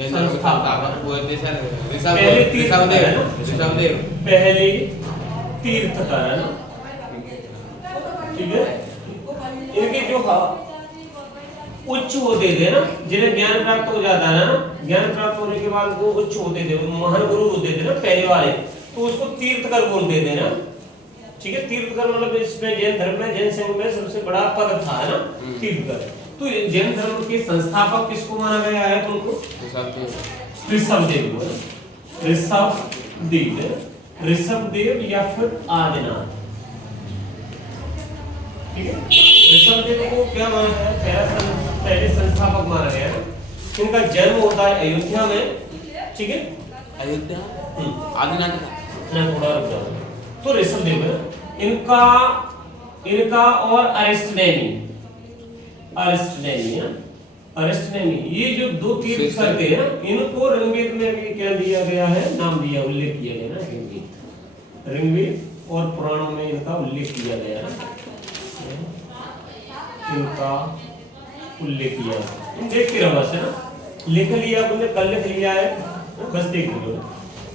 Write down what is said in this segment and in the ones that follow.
संस्थापक वो थे सर पहले तीर्थकर है ना, ऋषभदेव पहले तीर्थकर है ना, ठीक है। इनके जो उच्च होते थे ना, जिन्हें ज्ञान प्राप्त हो जाता है ना, ज्ञान प्राप्त होने के बाद वो उच्च होते थे, महान गुरु होते थे ना पहले वाले, तो उसको तीर्थकर बोलते थे ना, ठीक है। तीर्थकर मतलब इसमें जैन धर्म में, जैन संघ में सबसे बड़ा पद था है ना, तीर्थकर। तो जैन धर्म के संस्थापक किसको माना गया है तुमको? ऋषभदेव को, ऋषभदेव, ऋषभदेव या फिर आदिनाथ, ठीक है। ऋषभदेव को क्या माना गया? पहले संस्थापक माना गया है। इनका जन्म होता है अयोध्या में, ठीक है। अयोध्या आदिनाथ का मैं थोड़ा रुक जाऊं। तो ऋषभदेव है इनका और अरिष्टनेमी है, अरिष्टनेमी, ये जो दो तीर्थ करते हैं इनको ऋग्वेद में भी क्या दिया गया है, नाम दिया, उल्लेख किया गया ना, ऋग्वेद और पुराणों में इनका उल्लेख किया गया है, इनका उल्लेख किया। तुम देखते रहो बस है ना, लिख लिया तुमने, कल लिख लिया है, बस देख लो।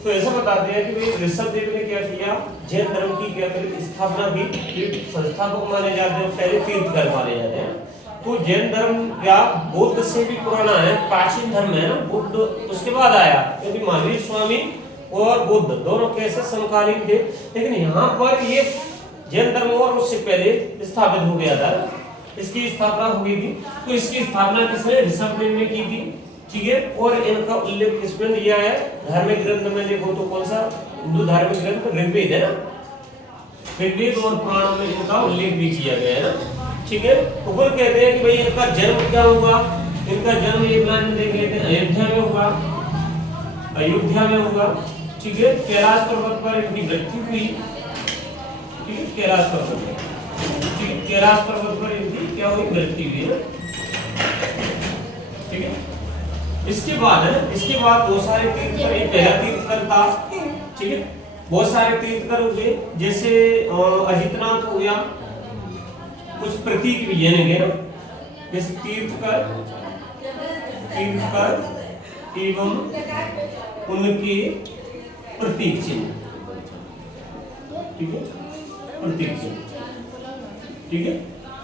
तो ऐसा बताते हैं कि भाई ऋषभदेव ने क्या किया, जैन धर्म की क्या करी स्थापना की, संस्थापक माने जाते हैं, पहले तीर्थकर माने जाते हैं। तो जैन धर्म या बौद्ध से भी पुराना है, प्राचीन धर्म है ना, बुद्ध उसके बाद आया, क्योंकि महावीर स्वामी और बुद्ध दोनों कैसे समकालीन थे, लेकिन यहाँ पर ये जैन धर्म और उससे पहले स्थापित हो गया था, इसकी स्थापना हुई थी। तो इसकी स्थापना किसने? ऋषभदेव ने की थी, ठीक है। और इनका उल्लेख किसमें दिया है? धार्मिक ग्रंथ में देखो तो कौन सा? हिंदू धार्मिक ग्रंथ ऋग्वेद है ना, ऋग्वेद और पुराण में इनका उल्लेख भी किया गया है ना, ठीक है। ऊपर कहते हैं कि भाई इनका जन्म क्या हुआ, इनका जन्म एक लाइन में देख लेते हैं, अयोध्या में हुआ, अयोध्या में हुआ, ठीक है। कैलाश पर्वत पर इनकी मृत्यु हुई, ठीक है, कैलाश पर्वत पर, ठीक है, कैलाश पर्वत पर इनकी क्या हुई? मृत्यु हुई है, ठीक है। इसके बाद बहुत सारे तीर्थकर, एक पहला तीर्थकर था, ठीक है, बहुत सारे तीर्थकर हुए, जैसे अजितनाथ हो गया, कुछ प्रतीक भी है ना, जैसे तीर्थकर एवं उनके प्रतीक चिन्ह, ठीक है, प्रतीक चिन्ह, ठीक है।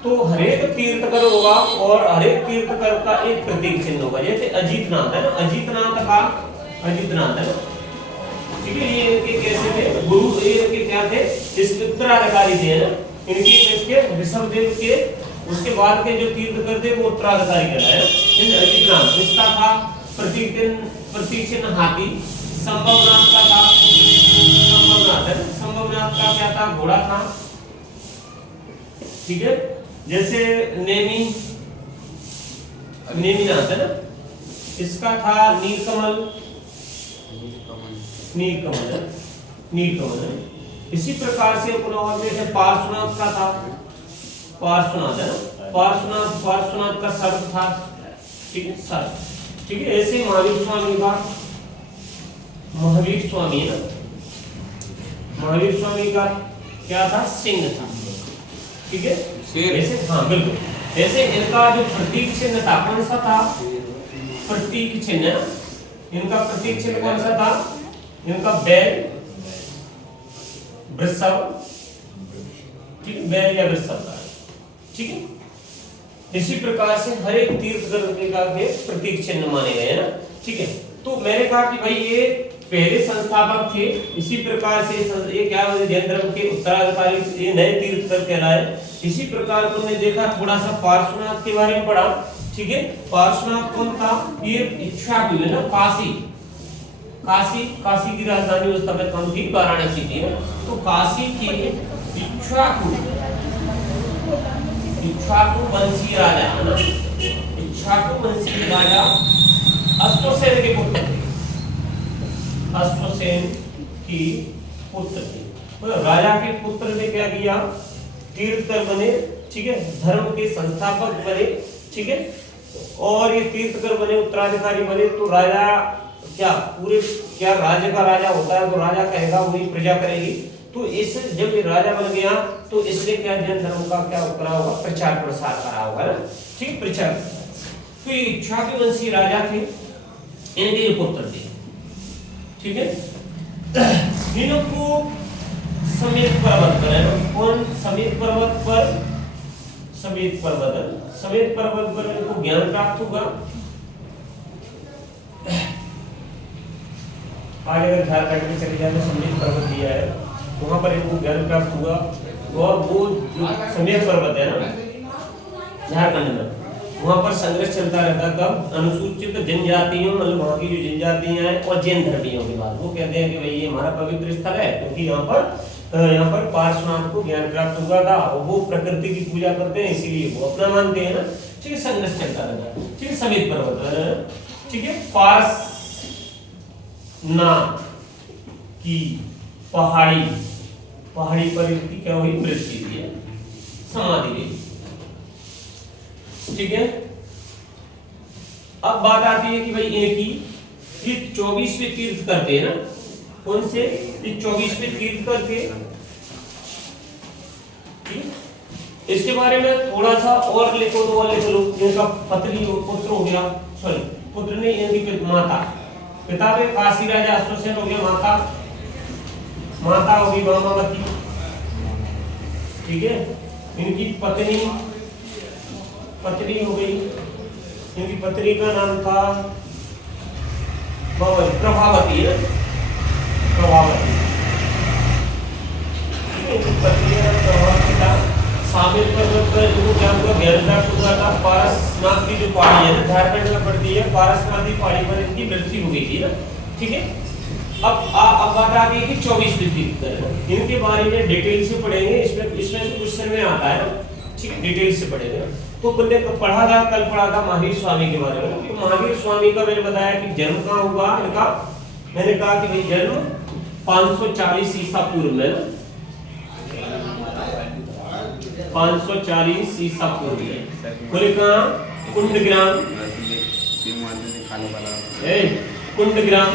तो हरेक तीर्थकर होगा और हरेक तीर्थकर का एक प्रतीक चिन्ह होगा, जैसे अजितनाथ है ना, अजितनाथ है ना, ठीक है। ये इनके कैसे थे? गुरु, ये इनके क्या थे? इसके उत्तराधिकारी थे ना, इनके इसके ऋषभदेव के उसके बाद के जो तीर्थकर थे वो उत्तराधिकारी कहलाए। अजितनाथ इसका था प्रतीक चिन्ह हाथी, संभवनाथ का था, संभवनाथ का क्या था? घोड़ा था, ठीक है। जैसे नेमिनाथ है ना, इसका था नीलकमल है। इसी प्रकार से अपना और जैसे पार्श्वनाथ का था, पार्श्वनाथ है ना, पार्श्वनाथ का सर्प था, ठीक है, सर्प, ठीक है। ऐसे महावीर स्वामी का, महावीर स्वामी है ना, महावीर स्वामी का क्या था? सिंह था, ठीक है, ऐसे, हाँ बिल्कुल। ऐसे इनका जो प्रतीक चिन्ह था कौन सा था? प्रतीक चिन्ह, इनका प्रतीक चिन्ह कौन सा था? इनका बैल, वृषभ, ठीक है, बैल या वृषभ का, ठीक है। इसी प्रकार से हर एक तीर्थकर का प्रतीक चिन्ह माने गए हैं ना, ठीक है। तो मैंने कहा कि भाई ये पहले संस्थापक थे, इसी प्रकार से ये क्या जैन धर्म के उत्तराधिकारी, ये नए तीर्थकर कहलाए। इसी प्रकार तुमने देखा थोड़ा सा पार्श्वनाथ के बारे में पढ़ा, ठीक है। पार्श्वनाथ कौन था? ये इक्ष्वाकु है ना, काशी की राजधानी उस समय कौन थी? वाराणसी थी। तो काशी की इक्ष्वाकु वंशीय राजा है ना, इक्ष्वाकु वंशीय राजा अश्वसेन के पुत्र थे, अश्वसेन की पुत्र थे। तो राजा के पुत्र ने क्या किया? तीर्थकर बने, ठीक है, धर्म के संस्थापक बने, ठीक है। और ये तीर्थकर बने, उत्तराधिकारी बने। तो राजा क्या पूरे क्या राज्य का राजा होता है, तो राजा कहेगा वही प्रजा करेगी। तो इस जब ये राजा बन गया तो इसने क्या जैन धर्म का क्या करा होगा? प्रचार प्रसार करा होगा ना, ठीक, प्रचार। तो ये इक्ष्वाकु वंशीय राजा थे, इनके ये पुत्र थे, ठीक है। इनको समेत पर्वत पर है, कौन समेत पर्वत पर, समेत पर्वत है, समेत पर्वत पर इनको ज्ञान प्राप्त होगा। आज अगर झारखंड में चले जाए तो समेत पर्वत दिया है, वहां पर इनको ज्ञान प्राप्त हुआ। और वो जो समेत पर्वत है ना झारखंड में, वहां पर संघर्ष चलता रहता। कब? अनुसूचित जनजातियों, मतलब वहां की जो जनजातियां हैं और जैन धर्मियों के बाद, वो कहते हैं कि भाई ये हमारा पवित्र स्थल है, क्योंकि यहाँ पर पार्श्वनाथ को ज्ञान प्राप्त हुआ था और वो प्रकृति की पूजा करते हैं, इसीलिए वो अपना मानते हैं ना, ठीक है। संघर्ष चलता रहता, ठीक है। समेत पर्वत, ठीक है। पार्श्वनाथ की पहाड़ी पर इनकी क्या हुई? मृत्यु हुई है, समाधि हुई, ठीक है। अब बात आती है कि भाई इनकी 24वें तीर्थ करते हैं ना, कौन से? 24वें तीर्थ करके, इसके बारे में थोड़ा सा और लिखो तो और लिख लो। इनका पत्नी पुत्र हो गया, सॉरी पुत्र नहीं, इनकी माता, पिता पे काशी राजा अश्वसेन हो गया, माता होगी वामावती, ठीक है। इनकी पत्नी हो गई, इनकी पत्नी का नाम था प्रभावती है, प्रभावती, ठीक है। इनकी पत्नी का नाम प्रभावती था। सामेत पर्वत पर इनको क्या हुआ? ज्ञान प्राप्त हुआ था। पारसनाथ की जो पहाड़ी है ना, झारखंड में पड़ती है, पारसनाथ की पहाड़ी पर इनकी मृत्यु हो गई थी ना, ठीक है। अब बात आ गई कि 24वें तीर्थ, इनके बारे में डिटेल से पढ़ेंगे, इसमें से क्वेश्चन में आता है, ठीक है, डिटेल से पढ़ेंगे। तो हमने पढ़ा था, कल पढ़ा था महावीर स्वामी के बारे में। तो महावीर स्वामी का मैंने बताया कि जन्म कहाँ हुआ इनका, मैंने कहा कि भाई जन्म 540 ईसा पूर्व में, 540 ईसा पूर्व में, बोले कहाँ? कुंडग्राम, कुंडग्राम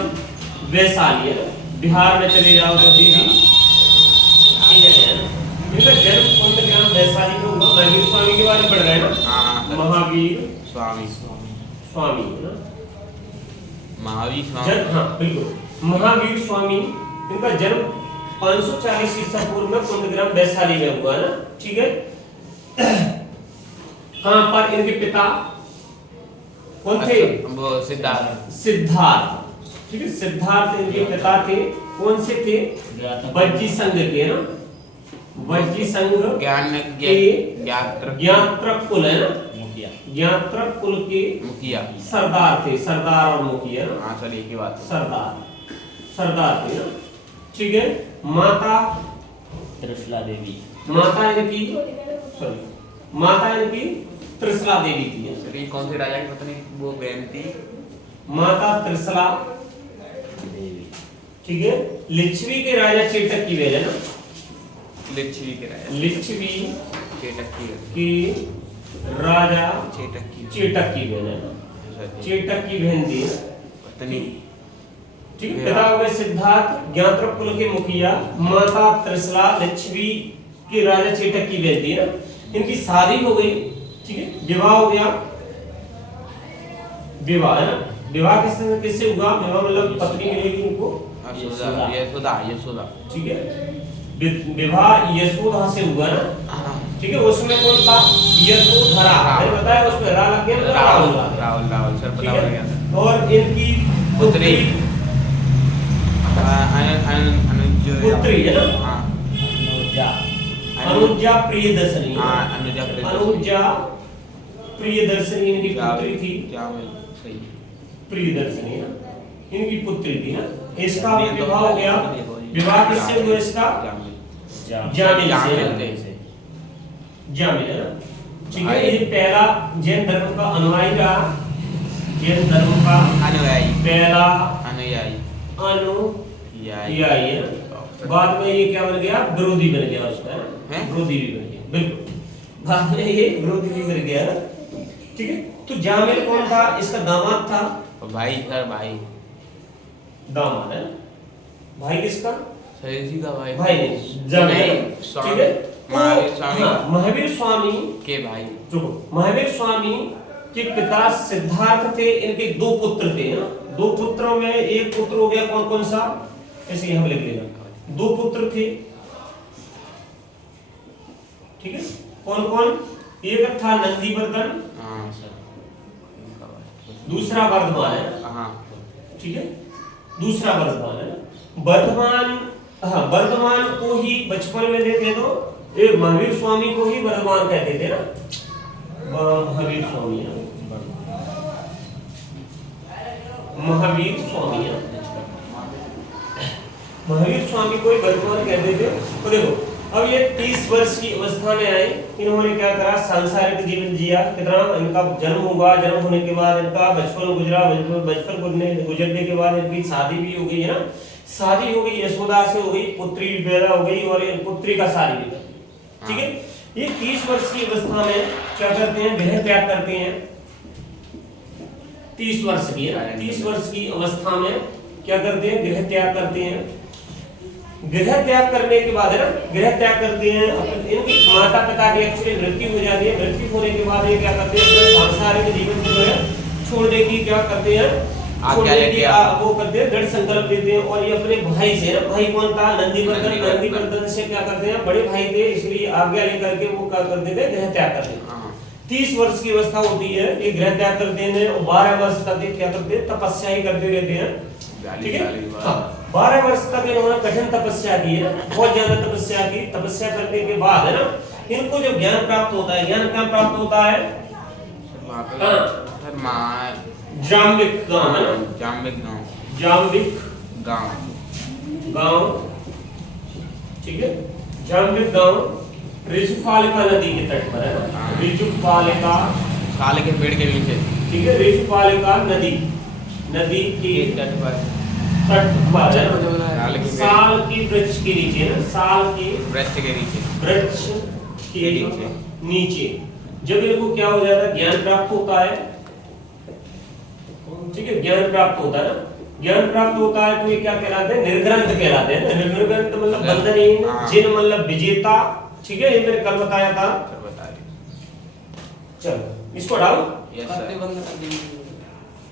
वैशाली है, बिहार में चले जाओ तो भी इनका जन्म कुंडग्राम वैशाली में हुआ। महावीर स्वामी के बारे में पढ़ रहे हैं ना? महावीर स्वामी है ना, महावीर स्वामी, हाँ बिल्कुल, महावीर स्वामी। इनका जन्म 540 ईसा पूर्व में कुंडग्राम वैशाली में हुआ ना, ठीक है। हाँ, पर इनके पिता कौन थे? वो सिद्धार्थ, ठीक है। सिद्धार्थ इनके पिता थे, कौन से थे? वज्जी संघ के ना, वज्जी संघ ज्ञात्रक कुल है ना, ज्ञात्रक कुल के मुखिया सरदार थे, सरदार और मुखिया ना। हाँ सर, एक ही बात, सरदार थे ना, ठीक है। माता त्रिशला देवी, माता इनकी त्रिशला देवी थी। सर ये कौन से राजा की पत्नी वो बहन थी? माता त्रिशला देवी, ठीक है। लिच्छवी के राजा चेटक की बहन है ना, लिच्छवी के राजा, लिच्छवी चेटक की राजा चेटक की बहन है ना, चेटक की बहन थी पत्नी, ठीक है। पिता हो गए सिद्धार्थ, ज्ञात्रक कुल के मुखिया, माता त्रिशला लिच्छवी के राजा चेटक की बहन थी ना। इनकी शादी हो गई, ठीक है। विवाह हो गया, विवाह है ना, विवाह किससे हुआ? विवाह मतलब पत्नी मिलेगी इनको, यशोदा, ठीक है। विवाह यशोदा से हुआ ना, ठीक है। उसमें कौन था? यशोधरा, मैंने बताया उसमें रा लग गया, राहुल सर पता पड़ गया। और इनकी पुत्री पुत्री है ना, अनुजा प्रियदर्शनी, अनुजा प्रियदर्शनी इनकी पुत्री थी, प्रियदर्शनी ना इनकी पुत्री थी ना। इसका विवाह हो गया, विवाह किससे हुआ? इसका जामिल से, जामिल है ना, ठीक है। ये पहला जैन धर्म का अनुयायी रहा, जैन धर्म का पहला अनुयायी है। बाद में ये क्या बन गया? विरोधी बन गया उसका, विरोधी भी बन गया, बिल्कुल। बाद में ये विरोधी भी बन गया, ठीक है। तो जामिल कौन था? इसका दामाद था, भाई सर, भाई दामाद है। भाई किसका? सही का भाई, भाई जामिल, ठीक है। महावीर स्वामी महावीर स्वामी के भाई, रुको, महावीर स्वामी कि पिता सिद्धार्थ थे, इनके दो पुत्र थे ना, दो पुत्रों में एक पुत्र हो गया कौन कौन सा, ऐसे यहां लिख लेना, दो पुत्र थे, ठीक है, कौन कौन, एक था नंदीवर्धन, हाँ सर, दूसरा वर्धमान है, हाँ ठीक है, दूसरा वर्धमान है, वर्धमान, हाँ वर्धमान को ही बचपन में देखे तो एक महावीर स्वामी को ही वर्धमान कहते थे ना, महावीर स्वामी है, महावीर स्वामी है, महावीर स्वामी को ही वर्धमान कहते थे। तो देखो अब ये 30 वर्ष की अवस्था में आए, इन्होंने क्या करा, सांसारिक जीवन जिया, कितना इनका जन्म हुआ, जन्म होने के बाद इनका बचपन गुजरा, बचपन गुजरने के बाद इनकी शादी भी हो गई है ना, शादी हो गई, यशोदा से हो गई, पुत्री पैदा हो गई और पुत्री का शादी भी कर दी, ठीक है। ये 30 वर्ष की अवस्था में क्या करते हैं, गृह त्याग करते हैं, 30 वर्ष की है, 30 वर्ष की अवस्था में क्या करते हैं, गृह त्याग करते हैं। गृह त्याग करने के बाद है ना, गृह त्याग करते हैं, इनके माता पिता की एक्चुअली मृत्यु हो जाती है, मृत्यु होने के बाद ये क्या करते हैं, सांसारिक जीवन जो है छोड़ने की क्या करते हैं, छोड़ने की वो करते हैं, दृढ़ संकल्प लेते हैं। और ये अपने भाई से, भाई कौन था, नंदीवर्धन, नंदीवर्धन से क्या करते हैं, बड़े भाई थे इसलिए आज्ञा लेकर के वो क्या करते थे, गृह त्याग करते हैं। 30 वर्ष की अवस्था होती है, ये गृह त्याग करते हैं और 12 वर्ष तक क्या करते हैं, तपस्या ही करते रहते हैं, ठीक है। 12 वर्ष तक इन्होंने कठिन तपस्या की है, बहुत ज्यादा तपस्या की, तपस्या करने के बाद है ना, इनको जो ज्ञान प्राप्त होता है, ज्ञान क्या प्राप्त होता है, जाम्बिक गांव है ना, जाम्बिक गांव, जाम्बिक गांव, गांव, ठीक है, जाम्बिक गांव ऋषिपालिका नदी के तट पर है ना, ऋषिपालिका, साल के पेड़ के नीचे, ठीक है, ऋषिपालिका नदी, नदी के तट पर, तट पर है ना, साल की वृक्ष के नीचे ना, साल के वृक्ष के नीचे, वृक्ष के नीचे जब इनको क्या हो जाता है, ज्ञान प्राप्त होता है, ठीक है, ज्ञान प्राप्त होता है ना, ज्ञान प्राप्त होता है तो ये क्या कहलाते हैं, निर्ग्रंथ कहलाते हैं। निर्ग्रंथ मतलब बंधनहीन, जिन मतलब विजेता, ठीक है, ये मैंने कल बताया था, चलो इसको हटाओ,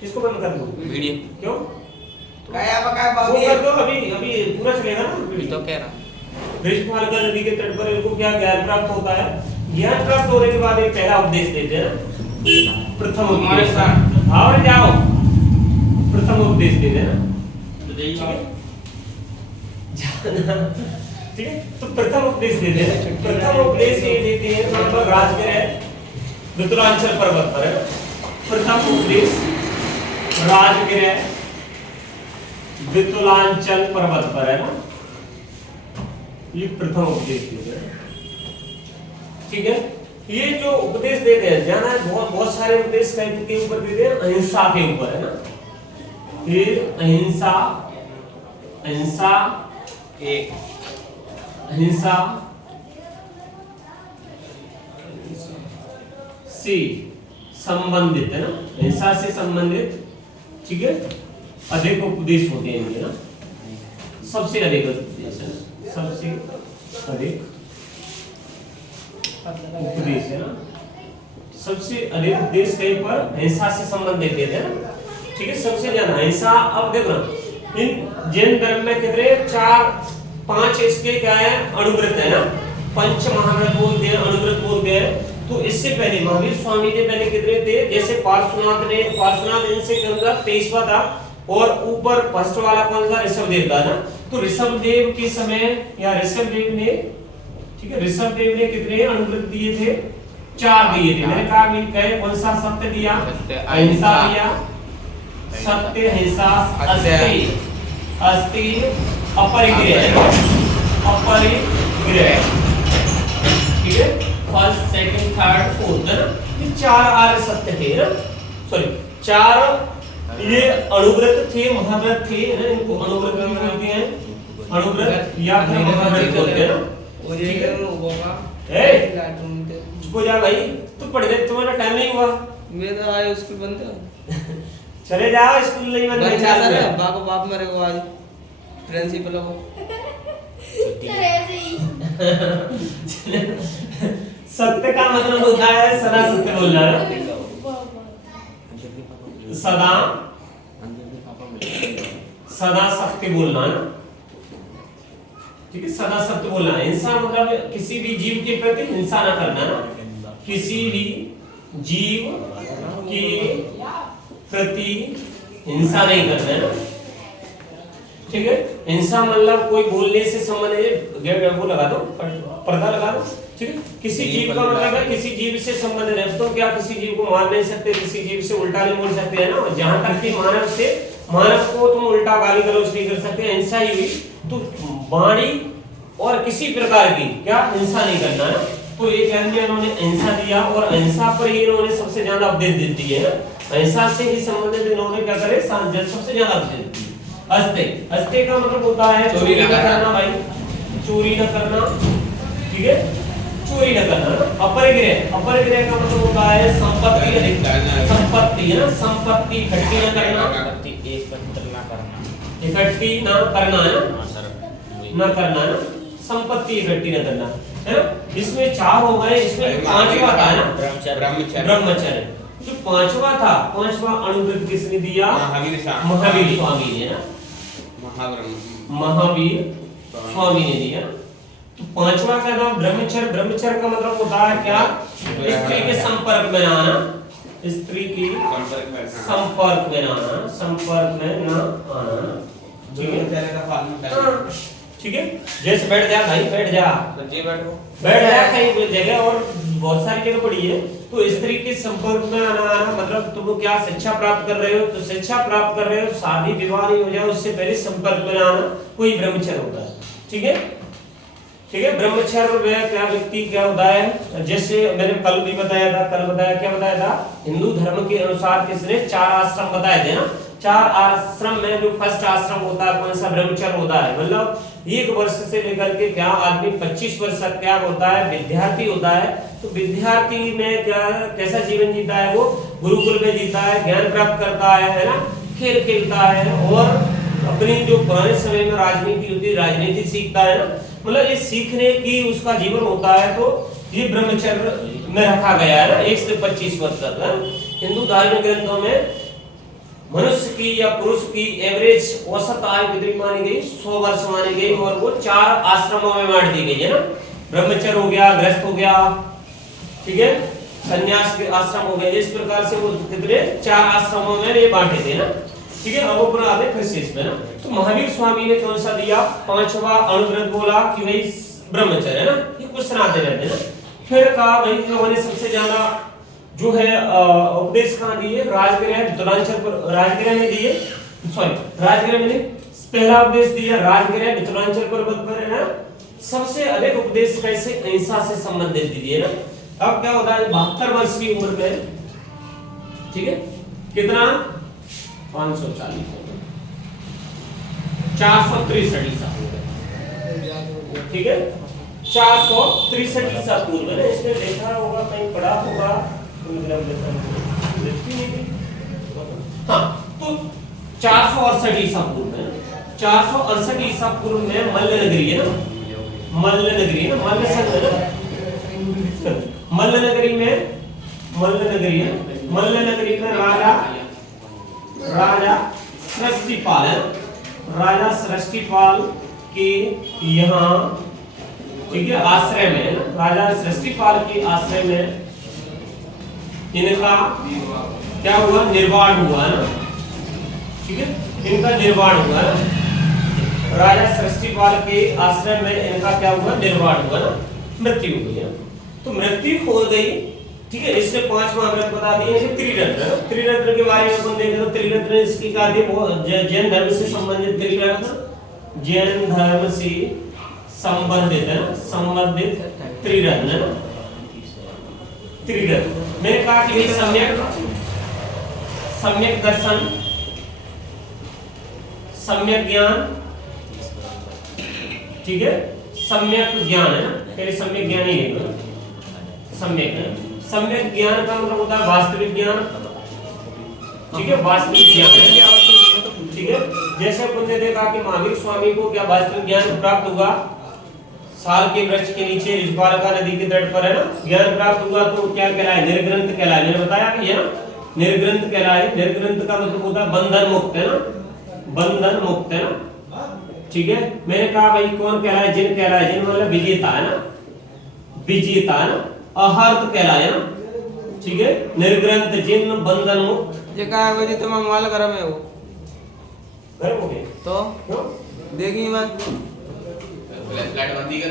इसको बंद कर दो वीडियो, क्यों वो कर दो, अभी अभी पूरा चलेगा ना वीडियो। तो कह रहा ऋषिपालिका नदी के तट पर इनको क्या ज्ञान प्राप्त होता है, ज्ञान प्राप्त होने के बाद एक पहला उपदेश देते हैं ना, प्रथम उपदेश, और जाओ प्रथम उपदेश देते हैं ना, ठीक है, तो प्रथम उपदेश देते हैं, प्रथम उपदेश ये देते हैं मतलब राजगृह वितुलांचल पर्वत पर है, प्रथम उपदेश राजगृह वितुलांचल पर्वत पर है ना, ये प्रथम उपदेश देते हैं, ठीक है। ये जो उपदेश देते हैं, जाना है बहुत सारे उपदेश के ऊपर देते हैं, अहिंसा के ऊपर है ना, फिर अहिंसा, अहिंसा एक अहिंसा से संबंधित है ना, अहिंसा से संबंधित, ठीक है, अधिक उपदेश होते हैं इनके ना, सबसे अधिक उपदेश है, सबसे अधिक उपदेश है ना, सबसे अधिक उपदेश कहीं पर अहिंसा से संबंधित देते हैं ना, ठीक है, सबसे ज्यादा अहिंसा। अब देखो ना, इन जैन धर्म में कितने 4-5 इसके क्या है, अनुव्रत है ना, पंच महाव्रत बोलते हैं, अनुव्रत बोलते हैं। तो इससे पहले महावीर स्वामी के पहले कितने थे, जैसे पार्श्वनाथ इनसे क्या 23वां था, और ऊपर फर्स्ट वाला कौन सा, ऋषभदेव था ना। तो ऋषभदेव के समय या ऋषभदेव ने, ठीक है, ऋषभदेव ने कितने अनुव्रत दिए थे, 4 दिए थे। मैंने कहा भी कहे कौन सा सत्य दिया, अहिंसा दिया, सत्य अहिंसा अस्ति अपरिग्रह, अपरिग्रह, ठीक है, फर्स्ट सेकंड थर्ड फोर्थ है ना, ये 4 आर्य सत्य थे ना, सॉरी 4 ये अनुव्रत थे, महाव्रत थे ना, इनको अनुव्रत भी बोलते हैं, अनुव्रत या फिर महाव्रत बोलते हैं ना। चुप हो जा भाई, तू पढ़ ले, तुम्हारा टाइम नहीं हुआ, मेरा आया स्कूल बंद है, चले जाओ, स्कूल नहीं बंद है, सर अब्बा को बाप मेरे को आज प्रिंसिपल को सत्य का मतलब होता है सदा सत्य बोलना है, सदा सदा सत्य बोलना है ना, ठीक है, सदा सत्य बोलना है। हिंसा मतलब किसी भी जीव के प्रति हिंसा न करना ना, किसी भी जीव के प्रति हिंसा नहीं करना है ना, ठीक है। हिंसा मतलब कोई बोलने से संबंधित, वो लगा दो, पर्दा लगा दो, ठीक है। किसी जीव का मतलब है किसी जीव से संबंधित है, तो क्या किसी जीव को मार नहीं सकते, किसी जीव से उल्टा नहीं बोल सकते, है ना। जहां तक कि मानव को तुम उल्टा गाली गलौज नहीं कर सकते, हिंसा ही हुई, तो वाणी और किसी प्रकार की क्या हिंसा नहीं करना है। तो ये कह दिया इन्होंने हिंसा दिया, और अहिंसा पर ही इन्होंने सबसे ज्यादा उपदेश देती है ना, अहिंसा से ही संबंधित इन्होंने क्या करे, सबसे ज्यादा उपदेश दी। अस्ते, अस्ते का मतलब होता है चोरी न करना भाई, चोरी न करना, ठीक है, चोरी न करना। अपरिग्रह, अपरिग्रह का मतलब होता है संपत्ति संपत्ति है ना, संपत्ति इकट्ठी न करना, इकट्ठी न करना है ना, न करना है ना, संपत्ति इकट्ठी न करना है ना। इसमें 4 हो गए, इसमें 5वां था ना ब्रह्मचर्य। जो 5वां था, 5वां अनुव्रत किसने दिया, महावीर स्वामी ने ना, महावीर स्वामी ने दिया। तो 5वां का नाम ब्रह्मचर्य। ब्रह्मचर्य का मतलब होता है क्या, स्त्री के संपर्क में ना आना, स्त्री की संपर्क में ना आना, संपर्क में ना आना, ठीक है। जैसे बैठ जा भाई, बैठ जा, बैठ जा कहीं जगह, और बहुत सारी जगह पड़ी है। तो स्त्री के संपर्क में आना मतलब तुम क्या शिक्षा प्राप्त कर रहे हो, तो शिक्षा प्राप्त कर रहे हो, शादी विवाह नहीं हो जाए उससे पहले संपर्क में आना, कोई ब्रह्मचर्य होता है, ठीक है, ठीक है। ब्रह्मचर्य में क्या व्यक्ति क्या होता है, जैसे मैंने कल भी बताया था, क्या बताया था, हिंदू धर्म के अनुसार किसने 4 आश्रम बताए थे ना। 4 आश्रम में जो फर्स्ट आश्रम होता है कौन सा, ब्रह्मचर्य होता है। मतलब 1 वर्ष से लेकर के क्या आदमी 25 वर्ष तक क्या होता है, विद्यार्थी होता है। तो विद्यार्थी में क्या कैसा जीवन जीता है, वो गुरुकुल में जीता है, ज्ञान प्राप्त करता है ना, खेल खेलता है, और अपनी जो पुराने समय में राजनीति होती है, राजनीति सीखता है ना, मतलब ये सीखने की उसका जीवन होता है। तो ये ब्रह्मचर्य में रखा गया है ना, 1 से 25 वर्ष तक। हिंदू धार्मिक ग्रंथों में मनुष्य की या पुरुष की एवरेज औसत आयु कितनी मानी गई, 100 वर्ष मानी गई, और वो 4 आश्रमों में बांट दी गई है ना। ब्रह्मचर्य हो गया, गृहस्थ हो गया, ठीक है, संन्यास के आश्रम हो गए। इस प्रकार से वो कितने 4 आश्रमों में ये बांटे थे ना, ठीक है। अब वो पूरा आते फिर से इसमें ना। तो महावीर स्वामी ने कौन सा दिया, 5वां अनुव्रत बोला कि भाई ब्रह्मचर्य है ना, ये क्वेश्चन आते रहते हैं ना। फिर कहा भाई लोगों ने सबसे ज्यादा जो है उपदेश कहाँ दिए, राजगृह मिथिलांचल पर, राजगृह में दिए, सॉरी राजगृह में पहला उपदेश दिया राजगृह मिथिलांचल पर्वत पर है ना। सबसे अधिक उपदेश कैसे, अहिंसा से संबंधित दिए ना। अब क्या होता है, 72 वर्ष की उम्र में, ठीक है, कितना 540 463 ईसा, ठीक है, 463 ईसा पूर्व में। इसमें देखा होगा, कहीं पढ़ा होगा, हाँ, तो 468 ईसा पूर्व में, 468 ईसा पूर्व में मल्ल नगरी है ना, मल्ल नगरी है ना, मल्ल संघ है ना, मल्ल नगरी में, मल्ल नगरी है, मल्ल नगरी में राजा सृष्टिपाल है, राजा सृष्टिपाल के यहाँ, ठीक है, आश्रय में ना, राजा सृष्टिपाल के आश्रय में इनका क्या हुआ, निर्वाण हुआ ना, ठीक है, इनका निर्वाण हुआ ना। राजा सृष्टिपाल के आश्रय में इनका क्या हुआ, निर्वाण हुआ ना, मृत्यु हो गई। तो मृत्यु हो गई, ठीक है। इससे 5वां व्रत बता दिए, त्रिरत्न। त्रिरत्न के बारे में अपन देखें तो त्रिरत्न इसकी क्या थी, जैन धर्म से संबंधित त्रिरत्न, जैन धर्म से संबंधित है ना, संबंधित त्रिरत्न, त्रिरत्न। मैंने कहा कि सम्यक दर्शन, सम्यक ज्ञान, ठीक है, सम्यक ज्ञान है ना, पहले सम्यक ज्ञान ही लेंगे, सम्यक ज्ञान का मतलब होता है वास्तविक ज्ञान, ठीक है, वास्तविक ज्ञान, ठीक है। जैसे अपन ने देखा कि महावीर स्वामी को क्या वास्तविक ज्ञान प्राप्त हुआ, साल के वृक्ष के नीचे रिजपालका नदी के तट पर है ना, ज्ञान प्राप्त हुआ, तो क्या कहलाए, निर्ग्रंथ कहलाए। मैंने बताया कि है ना, निर्ग्रंथ कहलाए। निर्ग्रंथ का मतलब होता है बंधन मुक्त, है ना, बंधन मुक्त, है ना, ठीक है। मैंने कहा भाई कौन कहलाए, जिन कहलाए, जिन मतलब विजेता, है ना, विजेता, है ना, अहर्त कहलाए ना, ठीक है। निर्ग्रंथ जिन बंधन मुक्त। ये कहा है जी तुम्हारा मोबाइल घर में हो गर्म हो गए तो क्यों? देखी मैं फ्लैश लाइट बंदी कर